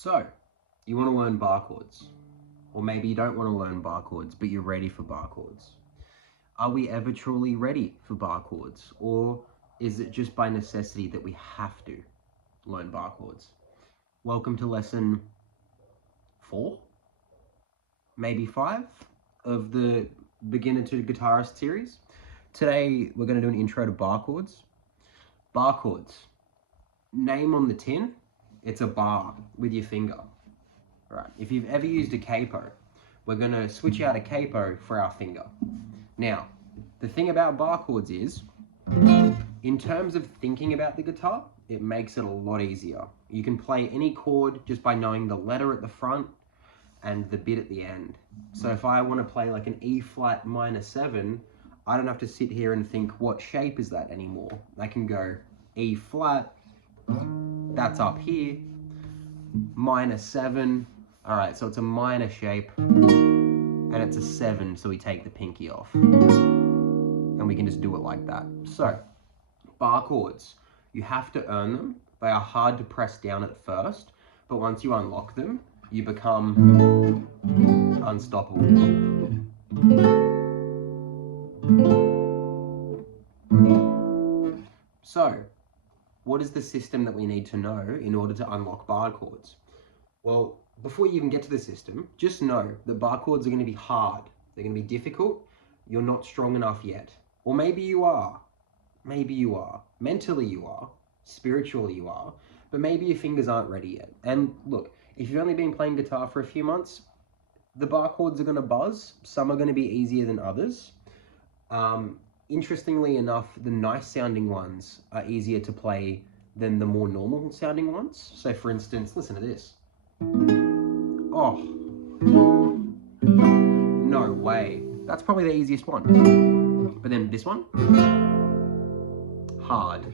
So, you want to learn bar chords, or maybe you don't want to learn bar chords, but you're ready for bar chords. Are we ever truly ready for bar chords, or is it just by necessity that we have to learn bar chords? Welcome to lesson 4, maybe 5 of the beginner to guitarist series. Today, we're going to do an intro to bar chords. Bar chords. Name on the tin, it's a bar with your finger. Right. If you've ever used a capo, we're going to switch out a capo for our finger. Now, the thing about bar chords is, in terms of thinking about the guitar, it makes it a lot easier. You can play any chord just by knowing the letter at the front and the bit at the end. So if I want to play like an E flat minor 7, I don't have to sit here and think, what shape is that anymore? I can go E flat, that's up here, minor 7. All right, so it's a minor shape and it's a 7, so we take the pinky off and we can just do it like that. So bar chords, you have to earn them. They are hard to press down at first, but once you unlock them, you become unstoppable. So what is the system that we need to know in order to unlock bar chords? Well, before you even get to the system, just know that bar chords are going to be hard. They're going to be difficult. You're not strong enough yet. Or maybe you are. Maybe you are. Mentally you are. Spiritually you are. But maybe your fingers aren't ready yet. And look, if you've only been playing guitar for a few months, the bar chords are going to buzz. Some are going to be easier than others. Interestingly enough, the nice sounding ones are easier to play than the more normal sounding ones. So for instance, listen to this. Oh, no way. That's probably the easiest one. But then this one, hard.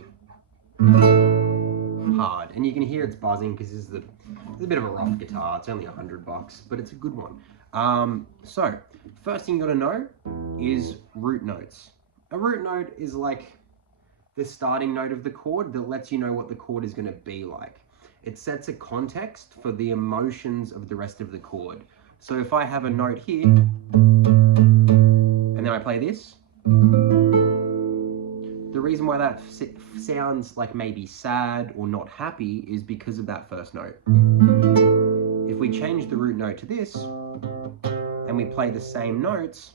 Hard. And you can hear it's buzzing because this is a bit of a rough guitar. It's only $100, but it's a good one. So first thing you gotta know is root notes. A root note is like the starting note of the chord that lets you know what the chord is gonna be like. It sets a context for the emotions of the rest of the chord. So if I have a note here, and then I play this, the reason why that sounds like maybe sad or not happy is because of that first note. If we change the root note to this, and we play the same notes,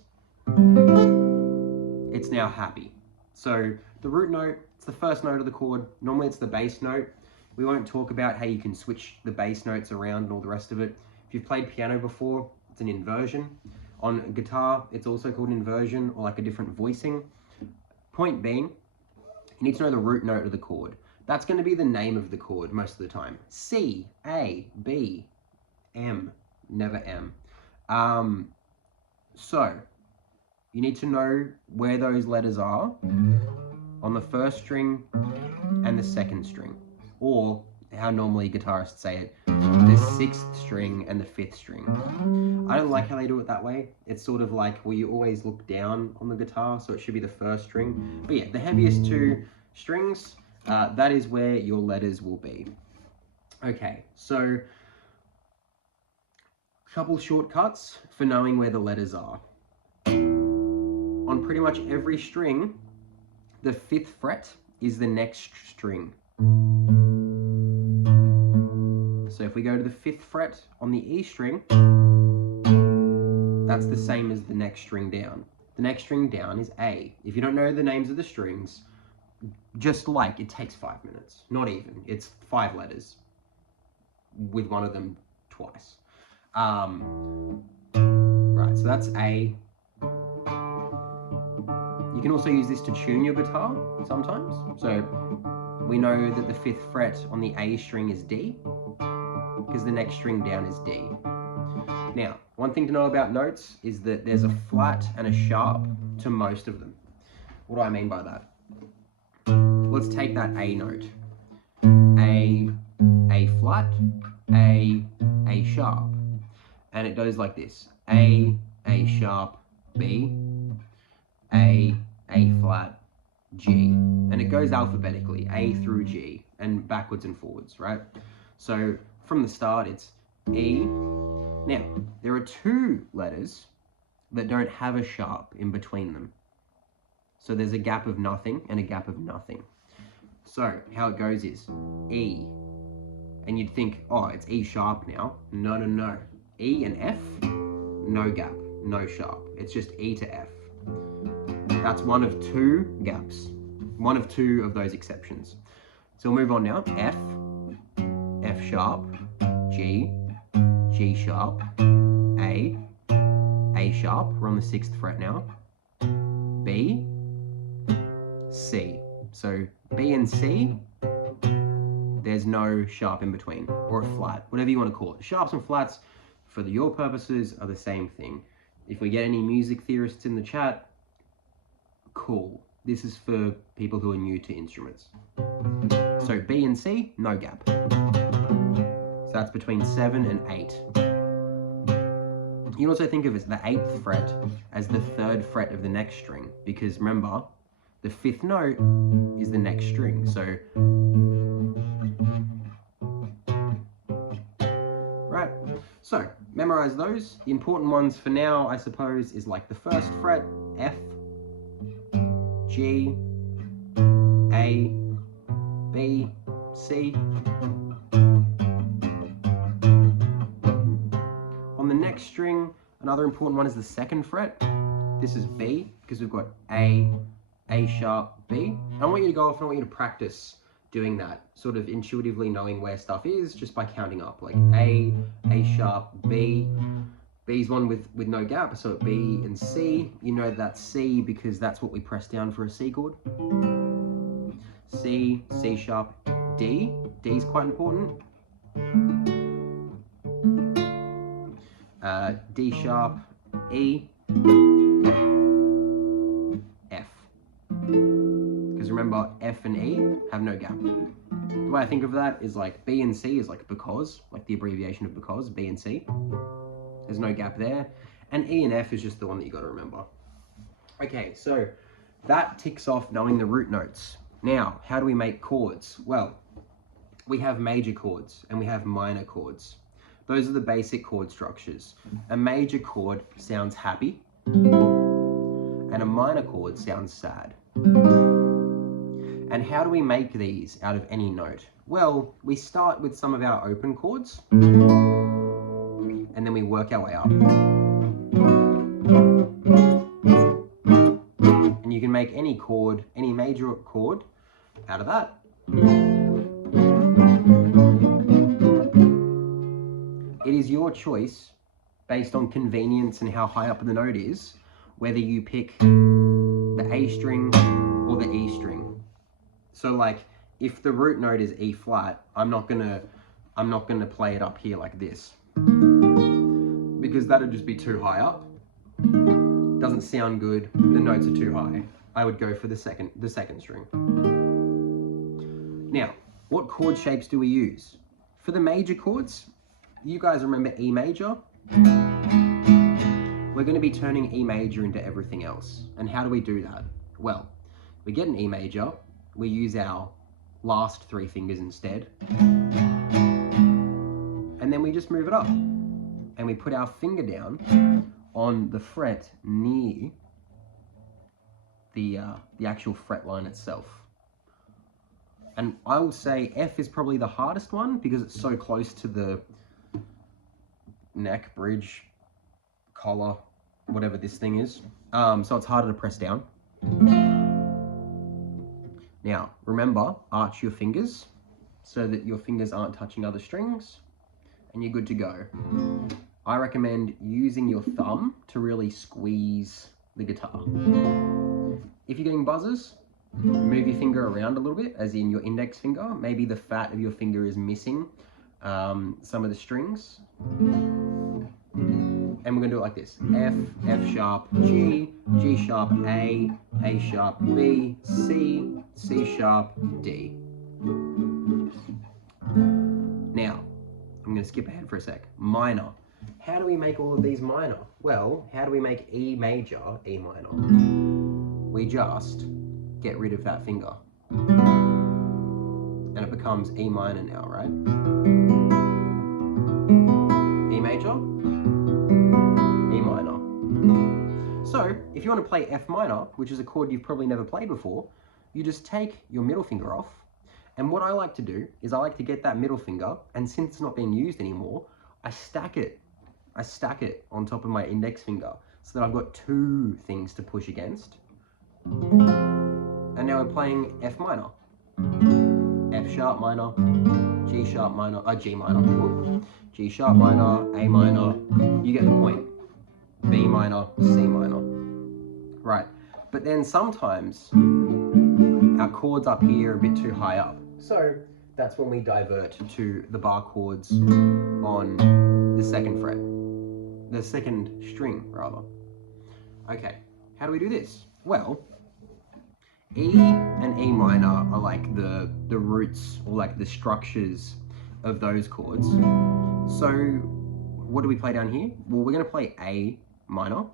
it's now happy. So the root note, it's the first note of the chord. Normally it's the bass note. We won't talk about how you can switch the bass notes around and all the rest of it. If you've played piano before, it's an inversion. On guitar, it's also called inversion or like a different voicing. Point being, you need to know the root note of the chord. That's going to be the name of the chord most of the time. C, A, B, M, never M. So you need to know where those letters are on the first string and the second string. Or how normally guitarists say it, the 6th string and the 5th string. I don't like how they do it that way. It's sort of like, well, you always look down on the guitar, so it should be the first string. But yeah, the heaviest 2 strings, that is where your letters will be. Okay, so a couple shortcuts for knowing where the letters are. On pretty much every string, the 5th fret is the next string. So if we go to the 5th fret on the E string, that's the same as the next string down. The next string down is A. If you don't know the names of the strings, just like, it takes 5 minutes. Not even. It's 5 letters with one of them twice. Right, so that's A. You can also use this to tune your guitar sometimes. So we know that the 5th fret on the A string is D, because the next string down is D. Now, one thing to know about notes is that there's a flat and a sharp to most of them. What do I mean by that? Let's take that A note. A flat, A sharp. And it goes like this. A sharp, B, A flat, G. And it goes alphabetically, A through G, and backwards and forwards, right? So from the start, it's E. Now, there are two letters that don't have a sharp in between them. So there's a gap of nothing and a gap of nothing. So how it goes is E. And you'd think, oh, it's E sharp now. No, no, no. E and F, no gap, no sharp. It's just E to F. That's one of two gaps. One of two of those exceptions. So we'll move on now. F, F sharp, G, G sharp, A sharp. We're on the 6th fret now. B, C. So B and C, there's no sharp in between, or a flat, whatever you want to call it. Sharps and flats, for your purposes, are the same thing. If we get any music theorists in the chat, cool. This is for people who are new to instruments. So B and C, no gap. So that's between 7 and 8. You can also think of as the 8th fret as the 3rd fret of the next string, because remember, the 5th note is the next string. So, right. So, memorize those. The important ones for now, I suppose, is like the 1st fret, F, G, A, B, C. On the next string, another important one is the 2nd fret. This is B, because we've got A sharp, B. I want you to go off and I want you to practice doing that, sort of intuitively knowing where stuff is just by counting up, like A sharp, B. B's one with no gap, so B and C, you know that's C because that's what we press down for a C chord. C, C sharp, D. D is quite important. D sharp, E, F. Because remember, F and E have no gap. The way I think of that is like B and C is like because, like the abbreviation of because, B and C. There's no gap there. And E and F is just the one that you got to remember. Okay, so that ticks off knowing the root notes. Now, how do we make chords? Well, we have major chords and we have minor chords. Those are the basic chord structures. A major chord sounds happy and a minor chord sounds sad. And how do we make these out of any note? Well, we start with some of our open chords and then we work our way up. And you can make any chord, any major chord out of that. It is your choice, based on convenience and how high up the note is, whether you pick the A string or the E string. So like, if the root note is E flat, I'm not gonna play it up here like this, because that'd just be too high up. Doesn't sound good. The notes are too high. I would go for the second string. Now, what chord shapes do we use? For the major chords, you guys remember E major? We're going to be turning E major into everything else. And how do we do that? Well, we get an E major, we use our last 3 fingers instead, and then we just move it up. And we put our finger down on the fret near the actual fret line itself. And I will say F is probably the hardest one because it's so close to the neck, bridge, collar, whatever this thing is. So it's harder to press down. Now, remember, arch your fingers so that your fingers aren't touching other strings and you're good to go. I recommend using your thumb to really squeeze the guitar. If you're getting buzzers, move your finger around a little bit, as in your index finger. Maybe the fat of your finger is missing some of the strings. And we're going to do it like this. F, F sharp, G, G sharp, A sharp, B, C, C sharp, D. Now, I'm going to skip ahead for a sec. Minor. How do we make all of these minor? Well, how do we make E major E minor? We just get rid of that finger. And it becomes E minor now, right? you want to play F minor, which is a chord you've probably never played before, you just take your middle finger off. And what I like to do is I like to get that middle finger, and since it's not being used anymore, I stack it. I stack it on top of my index finger so that I've got two things to push against. And now we're playing F minor, F sharp minor, G sharp minor, G minor, whoop, G sharp minor, A minor, you get the point. B minor, C minor. Right, but then sometimes our chords up here are a bit too high up. So that's when we divert to the bar chords on the second fret, the second string rather. Okay, how do we do this? Well, E and E minor are like the roots or like the structures of those chords. So what do we play down here? Well, we're going to play A minor,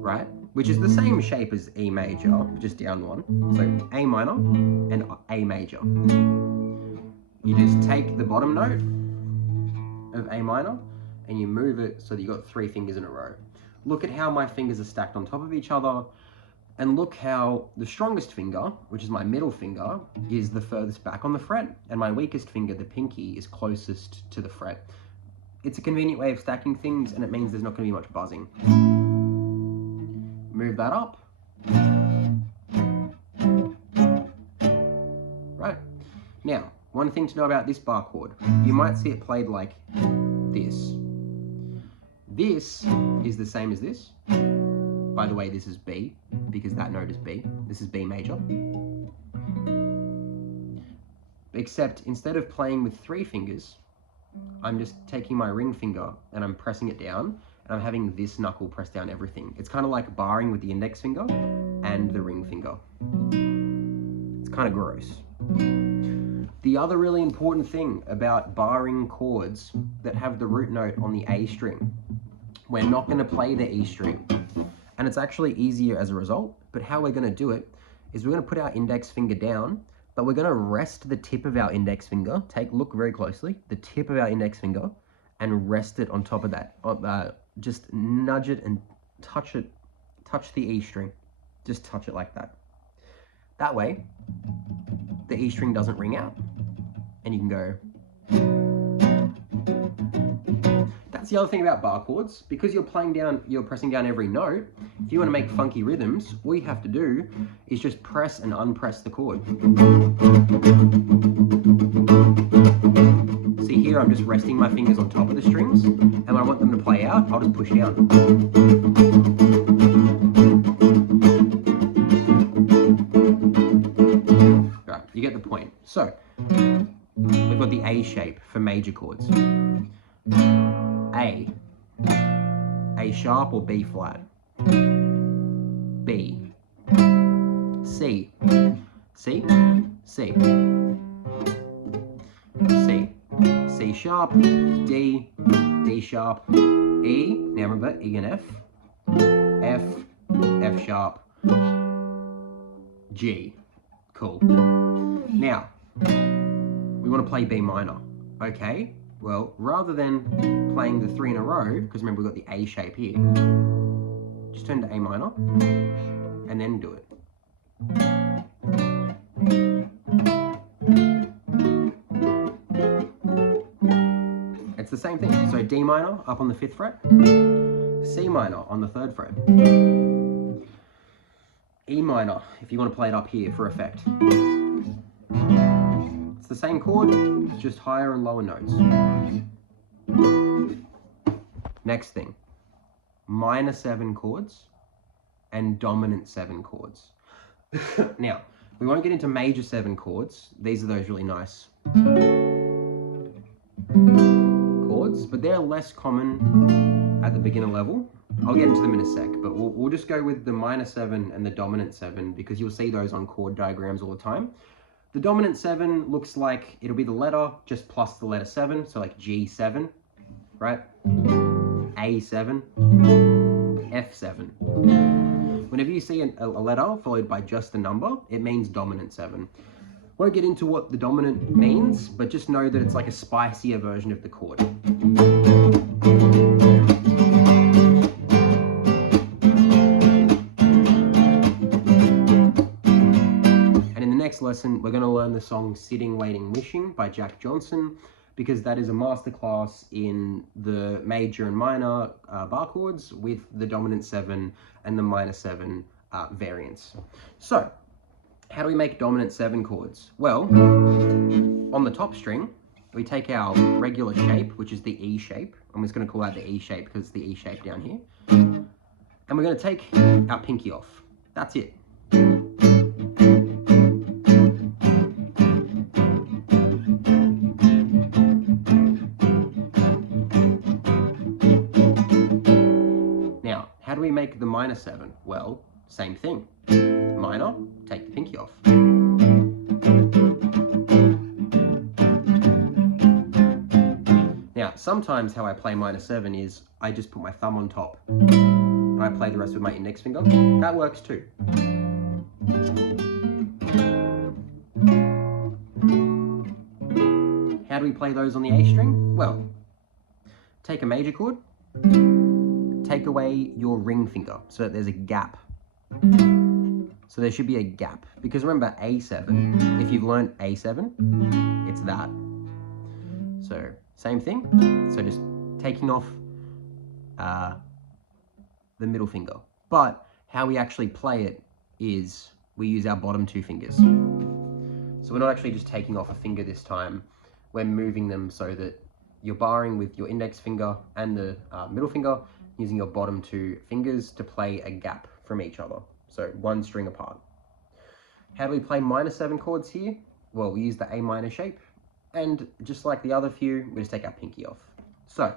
right? Which is the same shape as E major, just down one. So A minor and A major. You just take the bottom note of A minor and you move it so that you've got three fingers in a row. Look at how my fingers are stacked on top of each other, and look how the strongest finger, which is my middle finger, is the furthest back on the fret, and my weakest finger, the pinky, is closest to the fret. It's a convenient way of stacking things, and it means there's not going to be much buzzing. Move that up. Right. Now, one thing to know about this bar chord, you might see it played like this. This is the same as this. By the way, this is B, because that note is B. This is B major. Except instead of playing with three fingers, I'm just taking my ring finger and I'm pressing it down, and I'm having this knuckle press down everything. It's kind of like barring with the index finger and the ring finger. It's kind of gross. The other really important thing about barring chords that have the root note on the A string, we're not going to play the E string. And it's actually easier as a result, but how we're going to do it is we're going to put our index finger down, but we're going to rest the tip of our index finger, look very closely, the tip of our index finger, and rest it on top of that. Just nudge it and touch it, touch the E string. Just touch it like that. That way, the E string doesn't ring out, and you can go. That's the other thing about bar chords, because you're pressing down every note. If you want to make funky rhythms, all you have to do is just press and unpress the chord. See here, I'm just resting my fingers on top of the strings, and when I want them to play out, I'll just push down. Right, you get the point. So, we've got the A shape for major chords. A sharp or B flat, B, C, C, C, C, C sharp, D, D sharp, E, now remember E and F, F, F sharp, G. Cool. Now, we want to play B minor, okay? Well, rather than playing the three in a row, because remember we've got the A shape here, just turn to A minor, and then do it. It's the same thing. So D minor up on the 5th fret, C minor on the 3rd fret, E minor if you want to play it up here for effect. It's the same chord, just higher and lower notes. Next thing, minor 7 chords and dominant 7 chords. Now, we won't get into major 7 chords. These are those really nice chords, but they're less common at the beginner level. I'll get into them in a sec, but we'll just go with the minor 7 and the dominant 7 because you'll see those on chord diagrams all the time. The dominant 7 looks like it'll be the letter just plus the letter 7, so like G7, right? A7, F7. Whenever you see a letter followed by just a number, it means dominant 7. Won't get into what the dominant means, but just know that it's like a spicier version of the chord. we're going to learn the song Sitting, Waiting, Wishing by Jack Johnson, because that is a masterclass in the major and minor bar chords with the dominant 7 and the minor 7 variants. So, how do we make dominant 7 chords? Well, on the top string, we take our regular shape, which is the E shape. I'm just going to call that the E shape because it's the E shape down here. And we're going to take our pinky off. That's it. Now, how do we make the minor 7? Well, same thing. Minor, take the pinky off. Now, sometimes how I play minor 7 is I just put my thumb on top and I play the rest with my index finger. That works too. How do we play those on the A string? Well, take a major chord, take away your ring finger so that there's a gap. So there should be a gap, because remember A7, if you've learned A7, it's that. So same thing, so just taking off the middle finger. But how we actually play it is we use our bottom 2 fingers. So we're not actually just taking off a finger this time, we're moving them so that you're barring with your index finger and the middle finger, using your bottom 2 fingers to play a gap from each other. So 1 string apart. How do we play minor 7 chords here? Well, we use the A minor shape, and just like the other few, we just take our pinky off. So,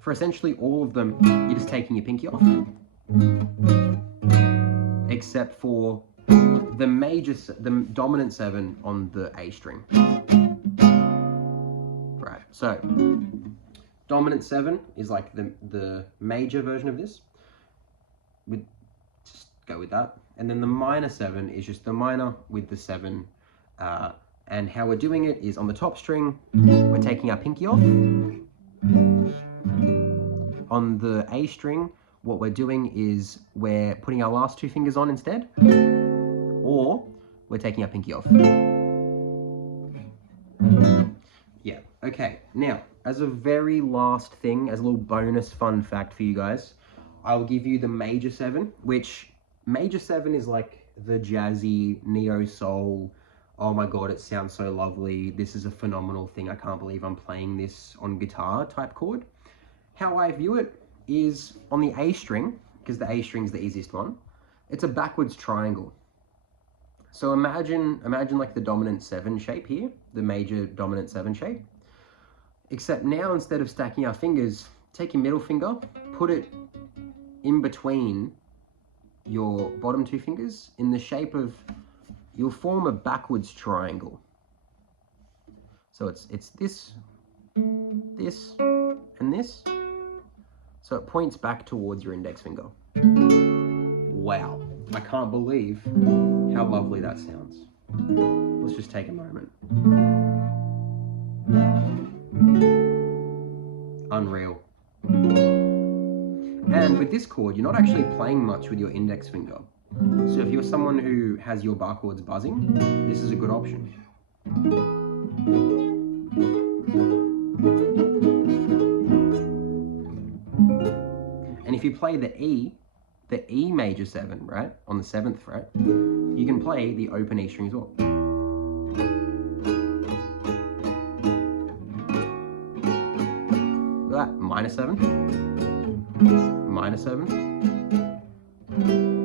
for essentially all of them, you're just taking your pinky off, except for the dominant 7 on the A string. Right, so, dominant 7 is like the major version of this. We'd just go with that. And then the minor 7 is just the minor with the 7. And how we're doing it is on the top string, we're taking our pinky off. On the A string, what we're doing is we're putting our last 2 fingers on instead, or we're taking our pinky off. Yeah, okay. Now, as a very last thing, as a little bonus fun fact for you guys, I'll give you the major 7, which major 7 is like the jazzy neo soul. Oh my god, it sounds so lovely. This is a phenomenal thing. I can't believe I'm playing this on guitar type chord. How I view it is on the A string, because the A string is the easiest one, it's a backwards triangle. So imagine like the dominant 7 shape here, the major dominant 7 shape. Except now, instead of stacking our fingers, take your middle finger, put it in between your bottom 2 fingers in the shape of, you'll form a backwards triangle. So it's this, this, and this. So it points back towards your index finger. Wow, I can't believe how lovely that sounds. Let's just take a moment. Unreal. And with this chord, you're not actually playing much with your index finger. So if you're someone who has your bar chords buzzing, this is a good option. And if you play the E major 7, right, on the 7th fret, you can play the open E string as well. Look at that, minor 7, minor 7,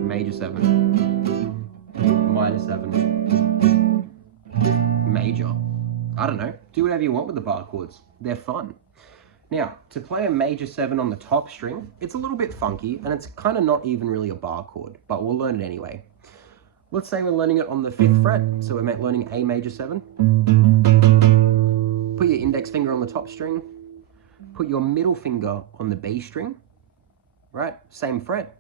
major 7, minor 7, major. I don't know, do whatever you want with the bar chords. They're fun. Now, to play a major 7 on the top string, it's a little bit funky, and it's kind of not even really a bar chord, but we'll learn it anyway. Let's say we're learning it on the 5th fret, so we're learning A major 7. Put your index finger on the top string, put your middle finger on the B string, right, same fret.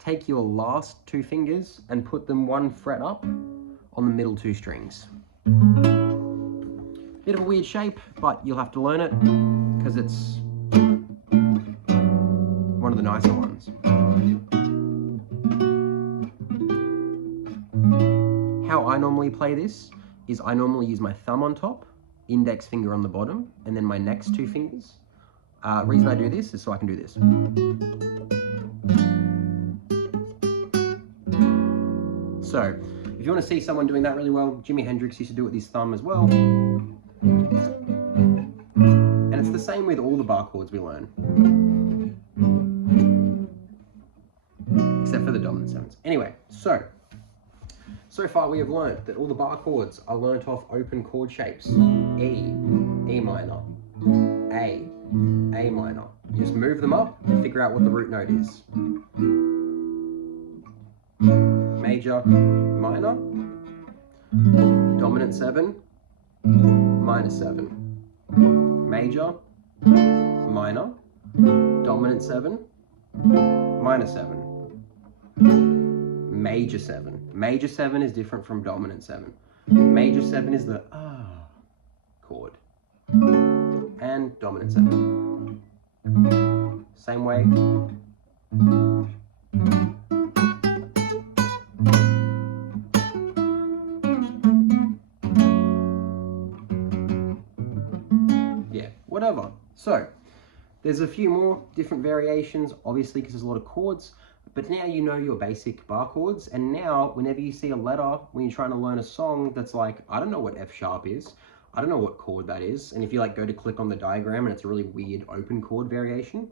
Take your last 2 fingers and put them 1 fret up on the middle 2 strings. Bit of a weird shape, but you'll have to learn it because it's one of the nicer ones. How I normally play this, is I normally use my thumb on top, index finger on the bottom, and then my next two fingers. Reason I do this is so I can do this. So, if you want to see someone doing that really well, Jimi Hendrix used to do it with his thumb as well. And it's the same with all the bar chords we learn. Except for the dominant sevens. Anyway, so far we have learned that all the bar chords are learnt off open chord shapes. E, E minor, A minor. You just move them up and figure out what the root note is. Major, minor, dominant 7, minor 7. Major, minor, dominant 7, minor 7. Major 7. Major 7 is different from dominant 7. Major 7 is the chord. And dominant 7. Same way. Yeah, whatever. So, there's a few more different variations, obviously, because there's a lot of chords. But now you know your basic bar chords, and now whenever you see a letter, when you're trying to learn a song that's like, I don't know what F sharp is, I don't know what chord that is, and if you like go to click on the diagram and it's a really weird open chord variation,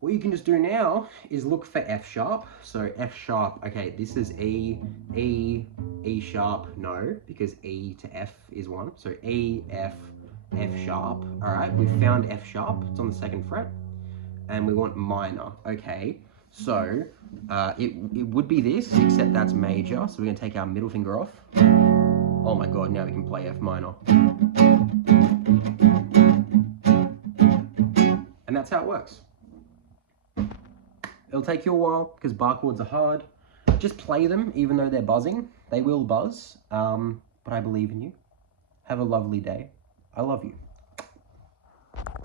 what you can just do now is look for F sharp. So F sharp, okay, this is E, E sharp, no, because E to F is 1. So E, F, F sharp, all right, we've found F sharp, it's on the 2nd fret, and we want minor, okay. So it would be this, except that's major. So we're going to take our middle finger off. Oh my God, now we can play F minor. And that's how it works. It'll take you a while because bar chords are hard. Just play them even though they're buzzing. They will buzz, but I believe in you. Have a lovely day. I love you.